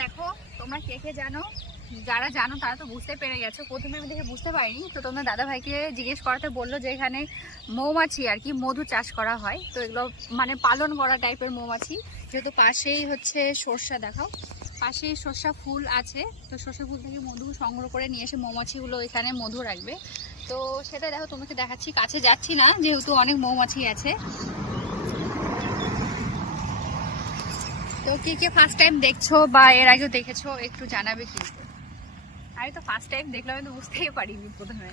দেখো তোমরা কে কে জানো, যারা জানো তারা তো বুঝতে পেরে গেছো। প্রথমে আমি দেখে বুঝতে পারিনি, তো তোমরা দাদা ভাইকে জিজ্ঞেস করাতে বললো যে এখানে মৌমাছি আর কি মধু চাষ করা হয়। তো এগুলো মানে পালন করা টাইপের মৌমাছি। যেহেতু পাশেই হচ্ছে সর্ষা, দেখাও পাশেই সর্ষা ফুল আছে, তো সর্ষা ফুল থেকে মধু সংগ্রহ করে নিয়ে এসে মৌমাছিগুলো এখানে মধু রাখবে। তো সেটা দেখো, তোমাকে দেখাচ্ছি, কাছে যাচ্ছি না যেহেতু অনেক মৌমাছি আছে। তো কে কে ফার্স্ট টাইম দেখছো বা এর আগেও দেখেছো একটু জানাবে কিন্তু। আমি তো ফার্স্ট টাইম দেখলাম, আমি তো বুঝতেই পারিনি প্রথমে।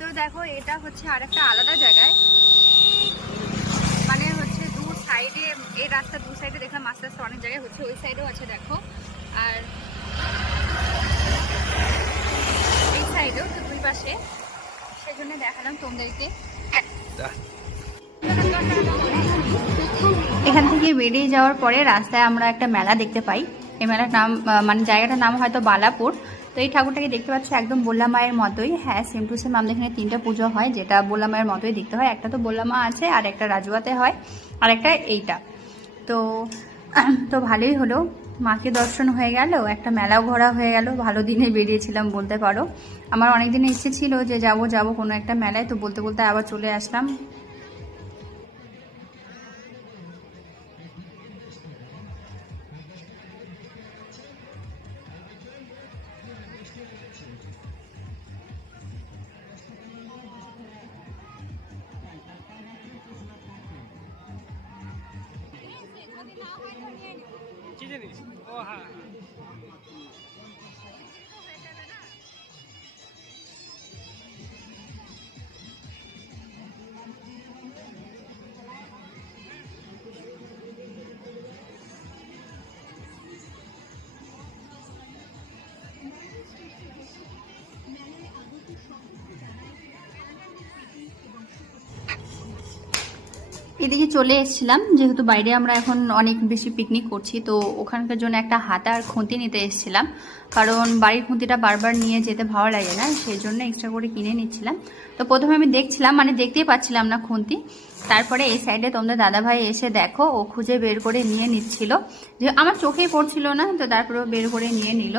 তো দেখো এটা হচ্ছে আরেকটা আলাদা জায়গায়, মানে হচ্ছে দু সাইডে, এই রাস্তা দু সাইডে দেখলাম আস্তে আস্তে অনেক জায়গায় হচ্ছে, ওই সাইডেও আছে দেখো, আর এই সাইডেও, তো দুই পাশে, সেজন্য দেখালাম তোমাদেরকে। এখান থেকে বেরিয়ে যাওয়ার পরে রাস্তায় আমরা একটা মেলা দেখতে পাই। এই মেলার নাম মানে জায়গাটার নাম হয়তো বালাপুর। তো এই ঠাকুরটাকে দেখতে পাচ্ছি একদম বোলা মায়ের মতোই, হ্যাঁ সেম টু সেম। আমাদের এখানে তিনটা পুজো হয় যেটা বোলা মায়ের মতোই দেখতে হয়। একটা তো বোলা মা আছে, আর একটা রাজুয়াতে হয়, আর একটা এইটা। তো তো ভালোই হলো, মাকে দর্শন হয়ে গেল, একটা মেলাও ঘোরা হয়ে গেল। ভালো দিনে বেরিয়েছিলাম বলতে পারো। আমার অনেক দিনের ইচ্ছে ছিল যে যাব কোনো একটা মেলায়, তো বলতে বলতে আবার চলে আসলাম। এদিকে চলে এসেছিলাম যেহেতু বাইরে আমরা এখন অনেক বেশি পিকনিক করছি, তো ওখানকার জন্য একটা হাতা আর খুন্তি নিতে এসেছিলাম। কারণ বাড়ির খুন্তিটা বারবার নিয়ে যেতে ভালো লাগে না, সেই জন্য এক্সট্রা করে কিনে নিচ্ছিলাম। তো প্রথমে আমি দেখছিলাম, মানে দেখতেই পাচ্ছিলাম না খুন্তি। তারপরে এই সাইডে তোমাদের দাদাভাই এসে দেখো ও খুঁজে বের করে নিয়ে নিচ্ছিল, যে আমার চোখেই পড়ছিল না, তো তারপরেও বের করে নিয়ে নিল।